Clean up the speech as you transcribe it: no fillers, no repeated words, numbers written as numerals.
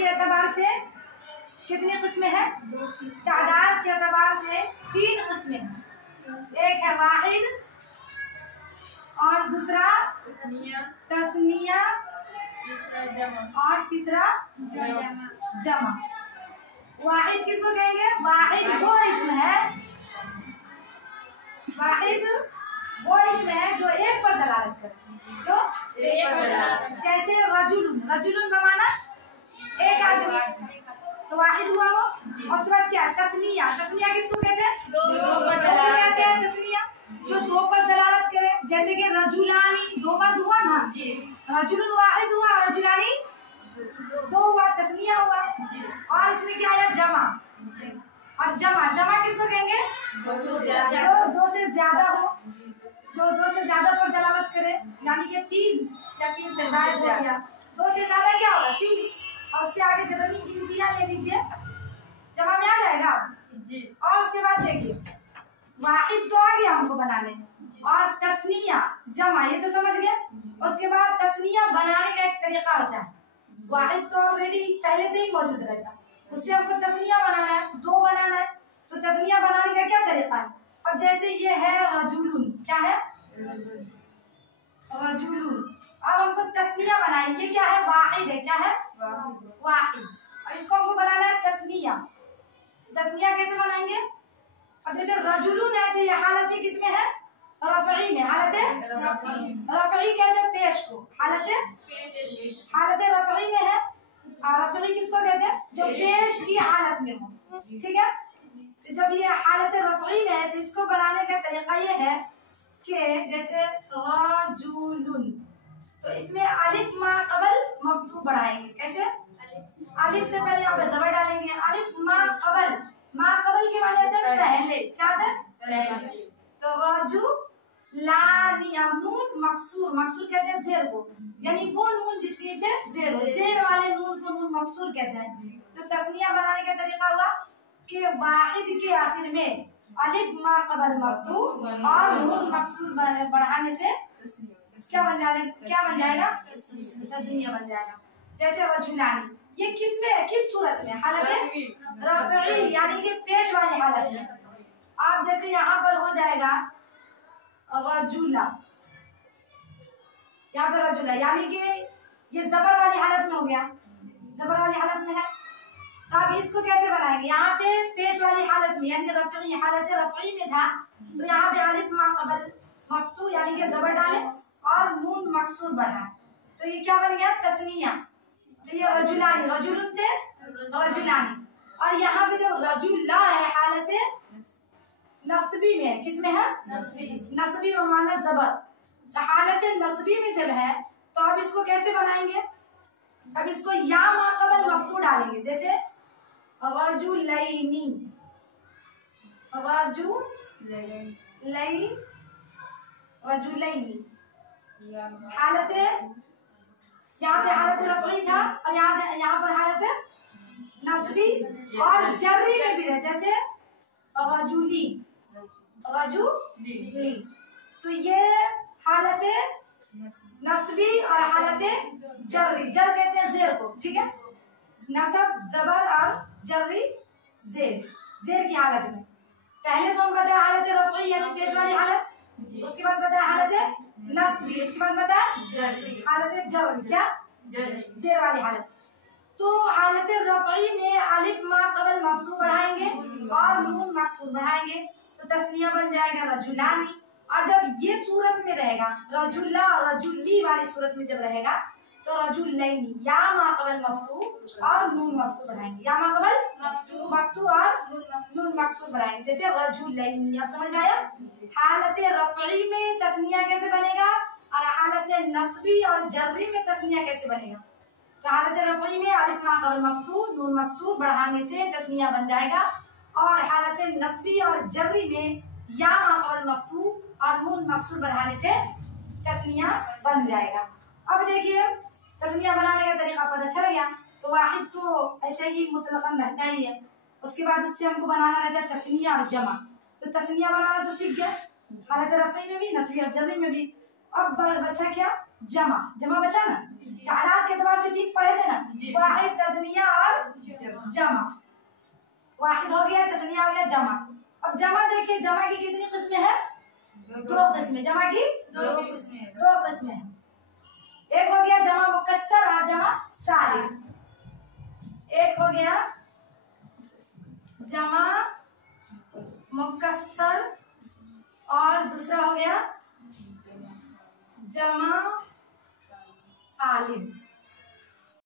के एतबार से कितनी किस्में हैं? तादाद के एतबार से 3 किस्में हैं। एक है वाहिद और दूसरा तस्निया और तीसरा जमा। वाहिद किसको कहेंगे? वाहिद वो इसम है, वाहिद वो इसम है जो एक पर दलालत करे, जो एक पर दलालत। जैसे रजुलुन, रजुलुन बमाना एक आदमी, तो वाहिद हुआ वो। और उसके बाद क्या? तस्निया, तस्निया किसको कहते हैं? दो पर दलालत कहते हैं तस्निया, जो 2 पर दलालत करे। जैसे कि रजुलानी 2 मर्द हुआ ना, रजुलुन वाहिद हुआ, रजुलानी 2 हुआ, तस्निया हुआ। और इसमें क्या आया? जमा। और जमा, जमा किसको कहेंगे? जो 2 से ज्यादा हो, जो 2 से ज्यादा पर दलालत करे, यानी कि 3 या 3 से ज्यादा हो गया। 2 से ज्यादा क्या होगा? 3। और उससे आगे जितनी गिनतियां ले लीजिए, जमा में आ जाएगा जी। और उसके बाद देखिए वाहिद तो आ गया हमको बनाने, और तस्निया जमा ये तो समझ गए। उसके बाद तस्निया बनाने का एक तरीका होता है। वाहिद तो ऑलरेडी पहले से ही मौजूद रहता, उससे हमको तस्निया बनाना है, 2 बनाना है। तो तस्निया बनाने का क्या तरीका है? अब जैसे ये है रजुलुन, क्या है? रजुलुन। अब हमको तस्निया बनाए, ये क्या है? वाहिद है। क्या है? वाहिद। और इसको हमको बनाना है तस्निया। तस्निया कैसे बनाएंगे? अब जैसे रजुलुन है, तो ये हालत किसमें है? रफ़ई में। हालत रफ़ई कहते हैं पेश को, हालत रफ़ई में है। और रफ़ई किसको कहते हैं? जो पेश की हालत में हो, ठीक है। तो जब ये हालत रफ़ई में है, तो इसको बनाने का तरीका ये है कि जैसे रजुलुन, तो इसमें अलिफ मा कबल मफ्तू बढ़ाएंगे। कैसे? अलिफ से पहले यहाँ पे ज़बर डालेंगे। अलिफ मा कबल, मा कबल के माने होते हैं पहले। क्या होता है? पहले। तो रजुलानी, नून मकसूर, मकसूर कहते हैं जेर को, यानी वो नून जिसके नीचे जेर हो, जेर वाले नून को नून मकसूर कहते हैं। तो तस्निया बनाने का तरीका हुआ कि वाहिद के आखिर में अलिफ मा कबल मफ्तू और नून मकसूर बढ़ाने से क्या बन जाएगा? तस्निया बन जाएगा। जैसे रजुलानी, ये किस में, किस सूरत में? हालत रफ़ई, यानी कि पेश वाली हालत में। आप जैसे यहाँ पर हो जाएगा रजुला, यहाँ पर रजुला, यानी कि ये जबर वाली हालत में हो गया, जबर वाली हालत में है। तो आप इसको कैसे बनाएंगे? यहाँ पे पेश वाली हालत में, यानी रफ़ई, हालत रफ़ई में था, तो यहाँ पे अलिफ मा कबल मफ्तू यानी कि जबर डाले और नून मकसूर बढ़ाए, तो ये क्या बन गया? तस्निया। तो ये रजुलानी, रजुलुन से रजुलानी। और यहाँ पे जो रजुल्ला है, हालत नस्बी में, किस में है? नस्बी में माना जबर। तो हालत नस्बी में जब है, तो अब इसको कैसे बनाएंगे? अब इसको या मा कबल मफ्तू डालेंगे। जैसे रजुलैनी, रजुलैनी, हालत यहाँ पे हालत रफ़ई था, और यहाँ पर हालत नस्बी और जर्री में भी है। जैसे रजुली, रजुली, तो ये हालत नस्बी और हालत जर्री, जर कहते हैं जेर को, ठीक है। नसब, जबर और जर्री, जेर, जेर की हालत में। पहले तो हम बताया हालत रफ़ई यानी पेश वाली हालत, उसके बाद बताया हालत नस्बी, उसके बाद बताया हालत जर्री, क्या? जेर वाली हालत। तो हालत रफ़ई में अलिफ मा कबल मफ्तू बढ़ाएंगे और नून मकसूर बढ़ाएंगे, तो तस्निया बन जाएगा रजुलानी। और जब ये सूरत में रहेगा, रजुल्ला और रजुल्ली वाली सूरत में जब रहेगा, तो रजुलैनी, या मा कबल मफ्तू और नून मकसूर बढ़ाएंगे, या मा कबल मफ्तू और नून मकसूर बढ़ाएंगे। जैसे रजुलैनी, अब समझ में आया? हालत रफ़ई में तस्निया कैसे बनेगा और हालत नस्बी और जर्री में तस्निया कैसे बनेगा? तो हालत रफ़ई में अलिफ मा कबल मफ्तू नून मकसूर बढ़ाने से तस्निया बन जाएगा, और हालत नस्बी और जर्री में या मा कबल मफ्तू और नून मकसूर बढ़ाने से तस्निया बन जाएगा। अब देखिए तस्निया बनाने का तरीका पता चल गया। तो वाहिद तो ऐसे ही मुतलकन रहता ही है, उसके बाद उससे हमको बनाना रहता है तस्निया और जमा। तो तस्निया बनाना तो सीख गया, हालत रफ़ई में भी, नस्बी और जर्री में भी। अब बचा क्या? जमा, जमा बचा ना। तादाद के एतबार से 3 पढ़े थे ना, वाहिद, तस्निया जमा, वाहिद हो गया, तस्निया हो गया, जमा। अब जमा देखिए, जमा की कितनी किस्में हैं? दो किस्में। जमा की दो किस्में हैं। एक हो गया जमा मुकस्सर और जमा सालिम। एक हो गया जमा मुकस्सर और दूसरा हो गया जमा सालिम।